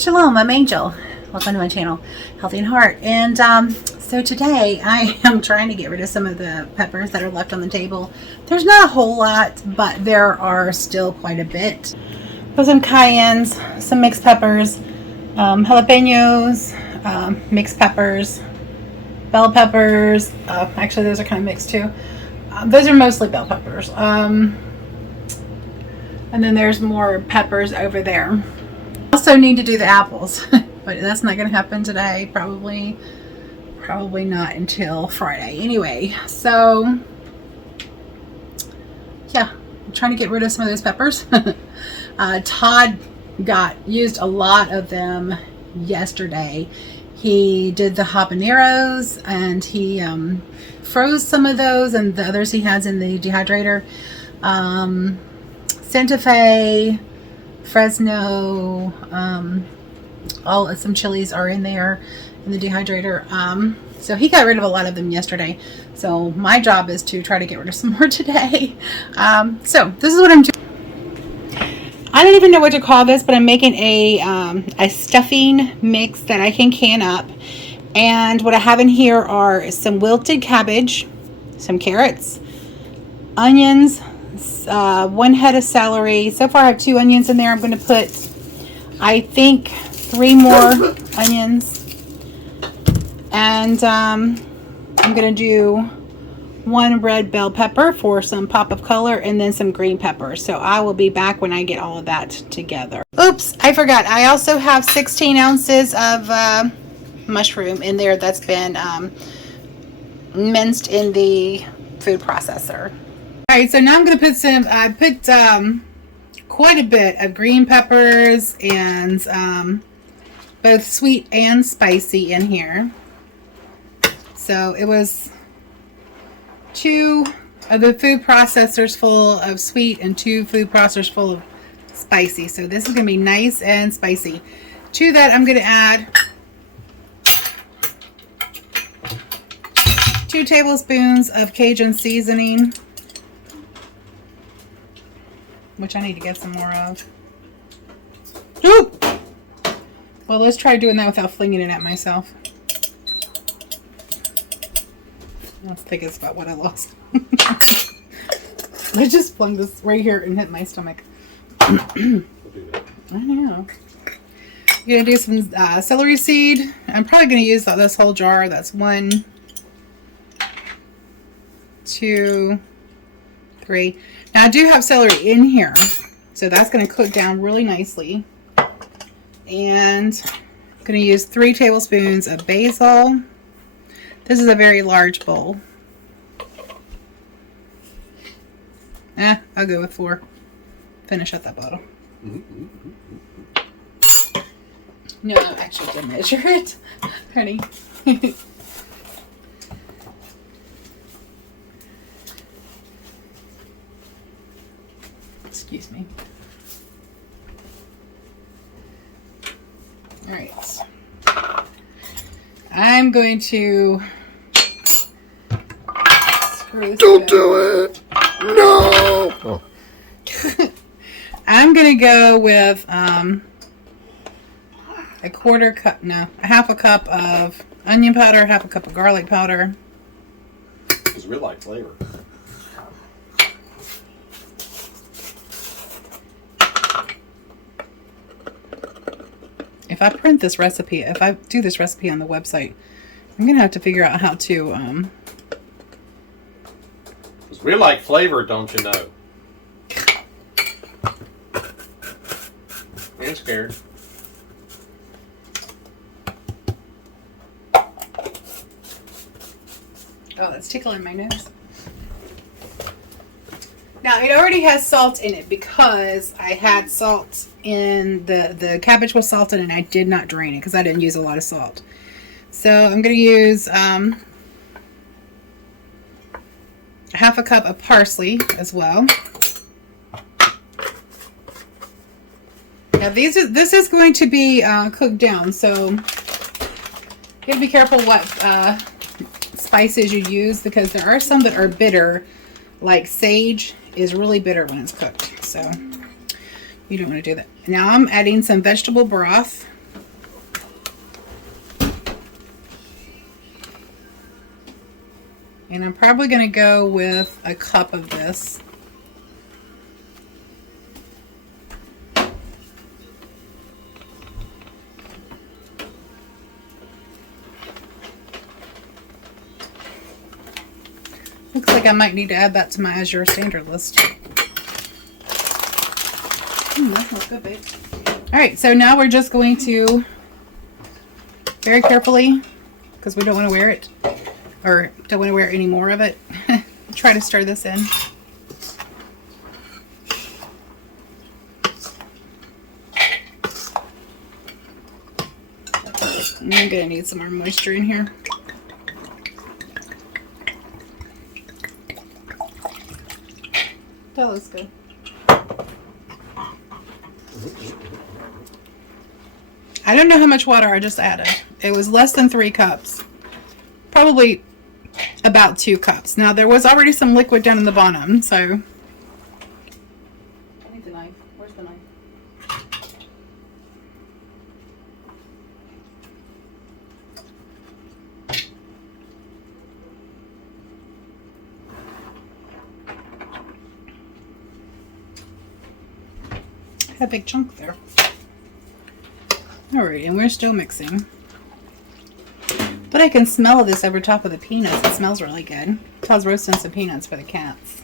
Shalom, I'm Angel. Welcome to my channel, Healthy in Heart. And so today I am trying to get rid of some of the peppers that are left on the table. There's not a whole lot, but there are still quite a bit. Put some cayennes, some mixed peppers, jalapenos, mixed peppers, bell peppers. Actually, those are kind of mixed too. Those are mostly bell peppers. And then there's more peppers over there. Also need to do the apples, but that's not going to happen today. Probably not until Friday. Anyway, so yeah, I'm trying to get rid of some of those peppers. Todd used a lot of them yesterday. He did the habaneros and he froze some of those, and the others he has in the dehydrator. Santa Fe, Fresno, some chilies are in there in the dehydrator. So he got rid of a lot of them yesterday. So my job is to try to get rid of some more today. So this is what I'm doing. I don't even know what to call this, but I'm making a stuffing mix that I can up. And what I have in here are some wilted cabbage, some carrots, onions, one head of celery. So far I have 2 onions in there. I'm going to put, I think, 3 more onions. And I'm going to do 1 red bell pepper for some pop of color, and then some green pepper. So I will be back when I get all of that together. Oops, I forgot. I also have 16 ounces of mushroom in there that's been minced in the food processor. Alright, so now I'm going to put I put quite a bit of green peppers and both sweet and spicy in here. So it was 2 of the food processors full of sweet and 2 food processors full of spicy. So this is going to be nice and spicy. To that I'm going to add 2 tablespoons of Cajun seasoning, which I need to get some more of. Ooh! Well, let's try doing that without flinging it at myself. I think it's about what I lost. I just flung this right here and hit my stomach. I know. I'm going to do some celery seed. I'm probably going to use this whole jar. That's 1, 2, 3. Now I do have celery in here, so that's going to cook down really nicely. And I'm going to use 3 tablespoons of basil. This is a very large bowl. I'll go with 4. Finish up that bottle. No, I actually did measure it, honey. Excuse me. All right. I'm going to screw this. Don't do it. No. Oh. I'm going to go with a half a cup of onion powder, half a cup of garlic powder. Because we like flavor. If I print this recipe, if I do this recipe on the website, I'm going to have to figure out how to... Because we like flavor, don't you know? I'm scared. Oh, it's tickling my nose. Now, it already has salt in it because I had salt in the cabbage was salted and I did not drain it because I didn't use a lot of salt. So I'm going to use half a cup of parsley as well. Now this is going to be cooked down, so you have to be careful what spices you use because there are some that are bitter, like sage is really bitter when it's cooked. So you don't want to do that. Now I'm adding some vegetable broth. And I'm probably going to go with a cup of this. Looks like I might need to add that to my Azure Standard list. That smells good, babe. Alright, so now we're just going to very carefully, because we don't want to wear it, or don't want to wear any more of it, try to stir this in. I'm going to need some more moisture in here. That looks good. I don't know how much water I just added. It was less than 3 cups. Probably about 2 cups. Now there was already some liquid down in the bottom, so. I need the knife. Where's the knife? A big chunk there. Alright, and we're still mixing. But I can smell this over top of the peanuts. It smells really good. Todd's roasting some peanuts for the cats.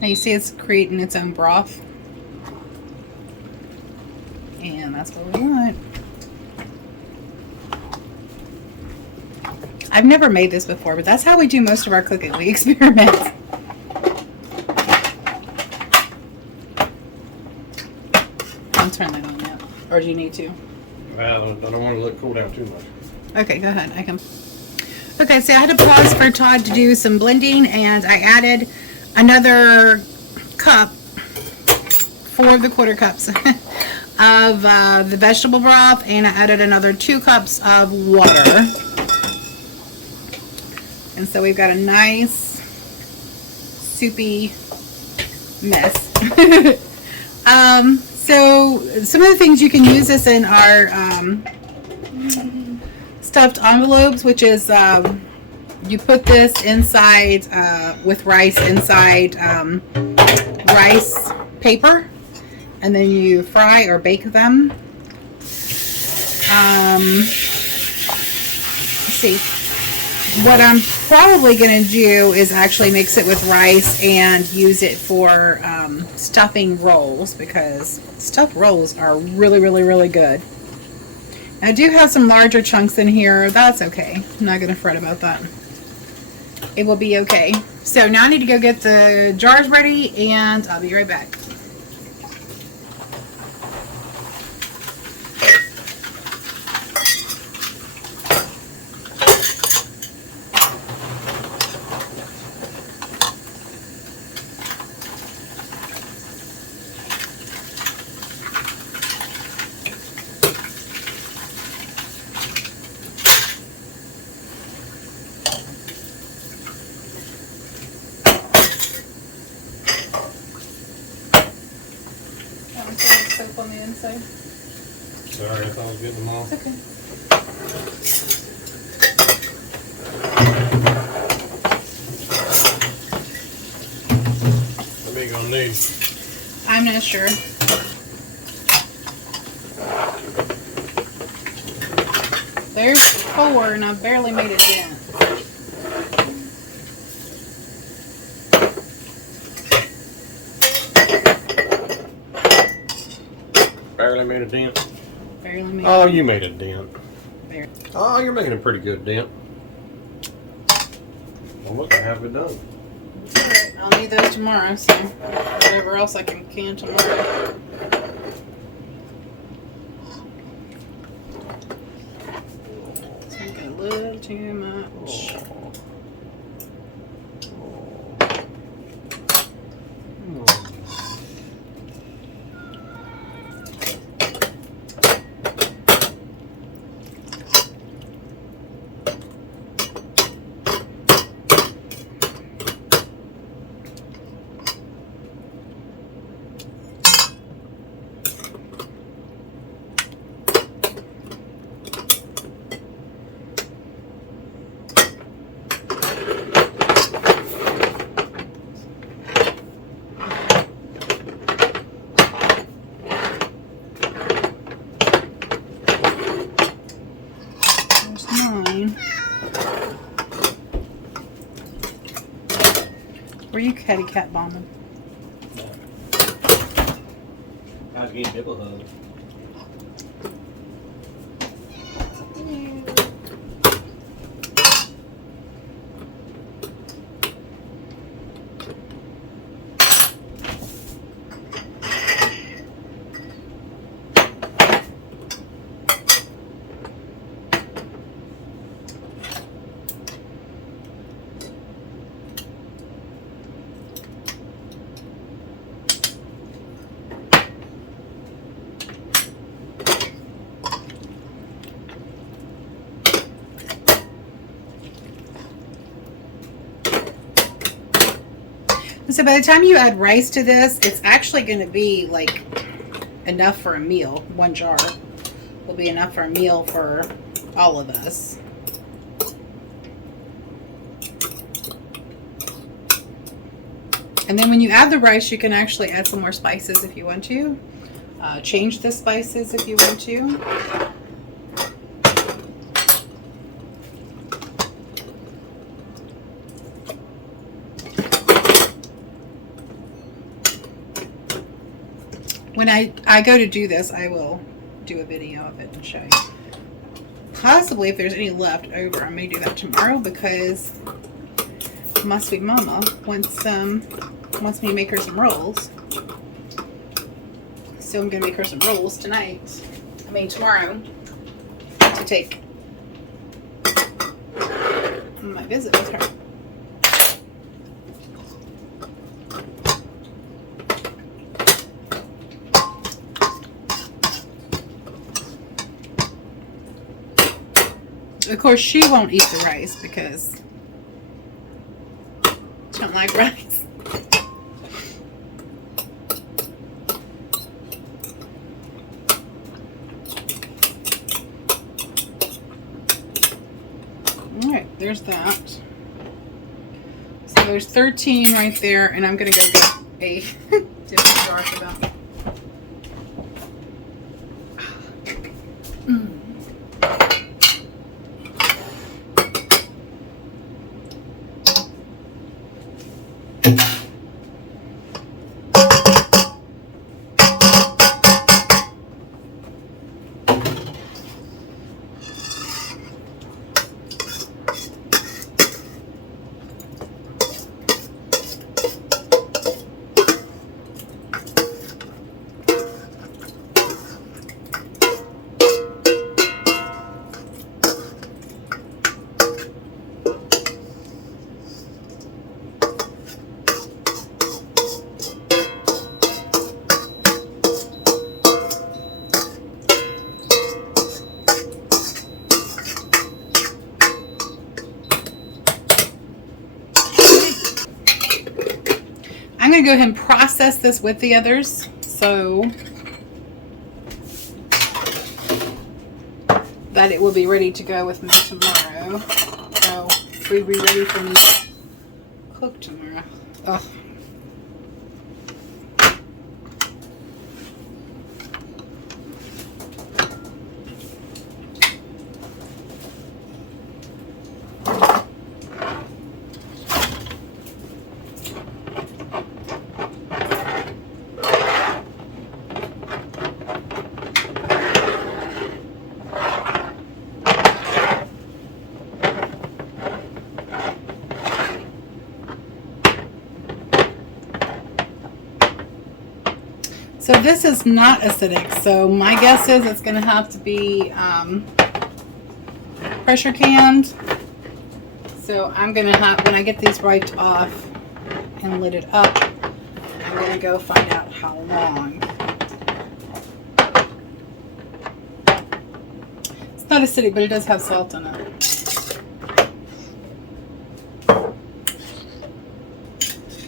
Now you see it's creating its own broth. And that's what we want. I've never made this before, but that's how we do most of our cooking. We experiment. I'll turn that on now. Or do you need to? Well, I don't want to let it cool down too much. Okay, go ahead. I can. Okay, so I had to pause for Todd to do some blending, and I added another cup, 4 of the quarter cups of the vegetable broth, and I added another 2 cups of water. And so we've got a nice soupy mess. So some of the things you can use this in are stuffed envelopes, which is you put this inside with rice inside rice paper, and then you fry or bake them. Let's see. What I'm probably going to do is actually mix it with rice and use it for stuffing rolls, because stuffed rolls are really, really, really good. I do have some larger chunks in here. That's okay. I'm not going to fret about that. It will be okay. So now I need to go get the jars ready, and I'll be right back. Soap on the inside. Sorry, I thought I was getting them all. It's okay. What are you gonna need? I'm not sure. There's 4, and I barely made a dent. Barely made a dent. Barely made Oh, a you made a dent. There. Oh, you're making a pretty good dent. Almost half it done. Alright, I'll need those tomorrow, so whatever else I can tomorrow. It's making a little too much. you catty cat bombing? I was getting nipple hugs. So by the time you add rice to this, it's actually going to be like enough for a meal. 1 jar will be enough for a meal for all of us. And then when you add the rice, you can actually add some more spices if you want to. Change the spices if you want to. When I go to do this, I will do a video of it and show you. Possibly if there's any left over, I may do that tomorrow because my sweet mama wants me to make her some rolls. So I'm gonna make her some rolls tonight. I mean tomorrow to take on my visit with her. Of course, she won't eat the rice because she don't like rice. Alright, there's that. So there's 13 right there, and I'm going to go get a different jar for that. I'm going to go ahead and process this with the others so that it will be ready to go with me tomorrow. So we'll be ready for me to cook tomorrow. Oh. So this is not acidic, so my guess is it's going to have to be pressure canned. So I'm going to have, when I get these wiped off and lid it up, I'm going to go find out how long. It's not acidic, but it does have salt in it.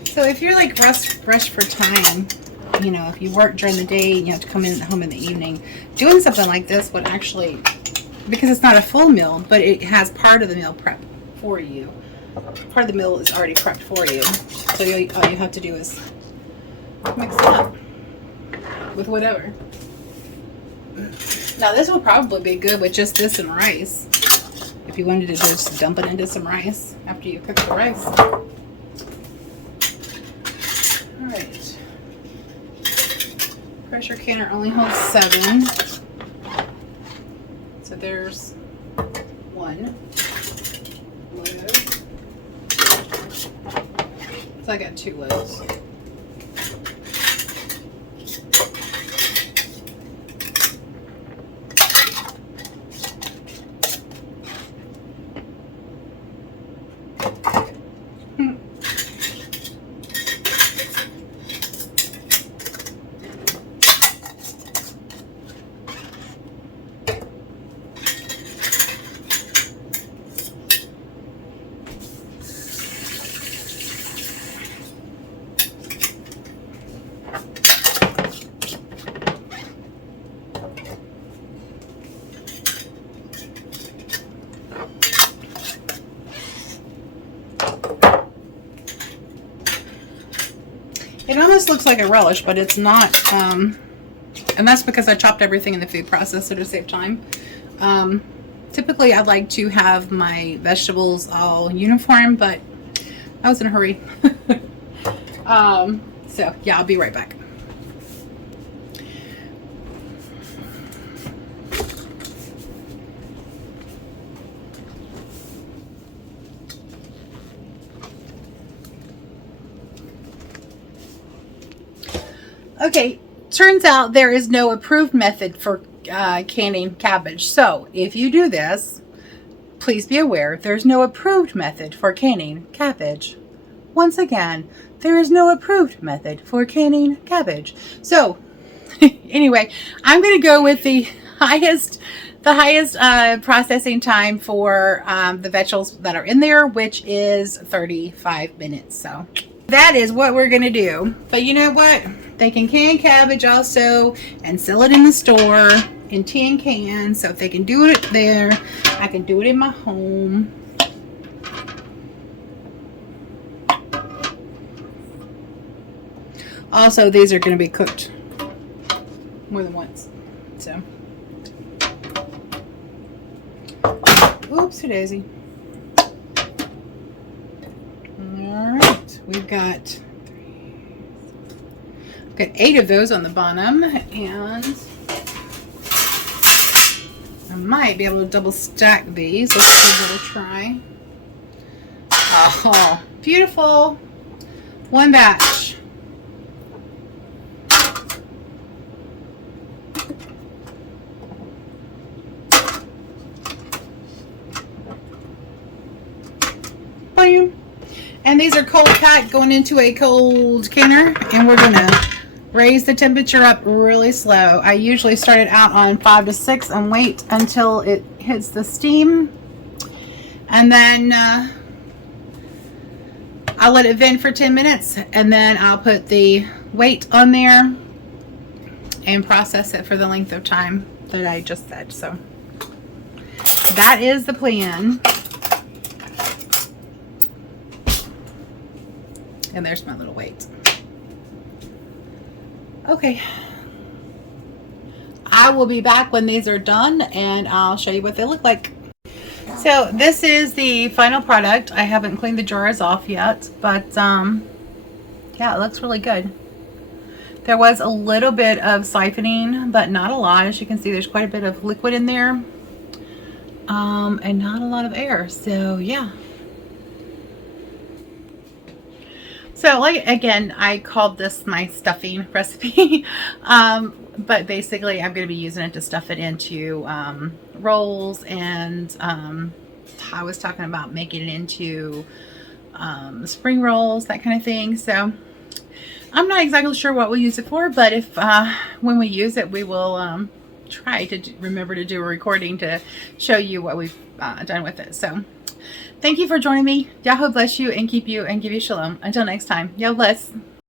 So if you're like rushed for time, you know, if you work during the day and you have to come in home in the evening, doing something like this would actually, because it's not a full meal, but it has part of the meal prep for you. Part of the meal is already prepped for you. So all you have to do is mix it up with whatever. Now this will probably be good with just this and rice. If you wanted to just dump it into some rice after you cook the rice. Pressure canner only holds 7. So there's one load. So I got 2 loads. It almost looks like a relish, but it's not, and that's because I chopped everything in the food processor to save time. Typically, I like to have my vegetables all uniform, but I was in a hurry. So, yeah, I'll be right back. Okay, turns out there is no approved method for canning cabbage. So if you do this, please be aware there's no approved method for canning cabbage. Once again, there is no approved method for canning cabbage. So anyway, I'm going to go with the highest processing time for the vegetables that are in there, which is 35 minutes. So that is what we're going to do. But you know what? They can can cabbage also and sell it in the store in tin cans. So if they can do it there, I can do it in my home. Also, these are going to be cooked more than once. So, oopsie daisy. All right, we've got 8 of those on the bottom, and I might be able to double stack these. Let's give it a try. Oh, beautiful. One batch. Boom. And these are cold cut going into a cold canner, and we're gonna raise the temperature up really slow. I usually start it out on 5 to 6 and wait until it hits the steam, and then I'll let it vent for 10 minutes, and then I'll put the weight on there and process it for the length of time that I just said. So that is the plan. And there's my little weight. Okay, I will be back when these are done, and I'll show you what they look like. So this is the final product. I haven't cleaned the jars off yet, but yeah, it looks really good. There was a little bit of siphoning, but not a lot. As you can see, there's quite a bit of liquid in there, and not a lot of air. So yeah. So, like, again, I called this my stuffing recipe, but basically I'm going to be using it to stuff it into rolls, and I was talking about making it into spring rolls, that kind of thing. So I'm not exactly sure what we'll use it for, but if when we use it, we will try to remember to do a recording to show you what we've done with it. So thank you for joining me. Yahweh bless you and keep you and give you shalom. Until next time, Yah bless.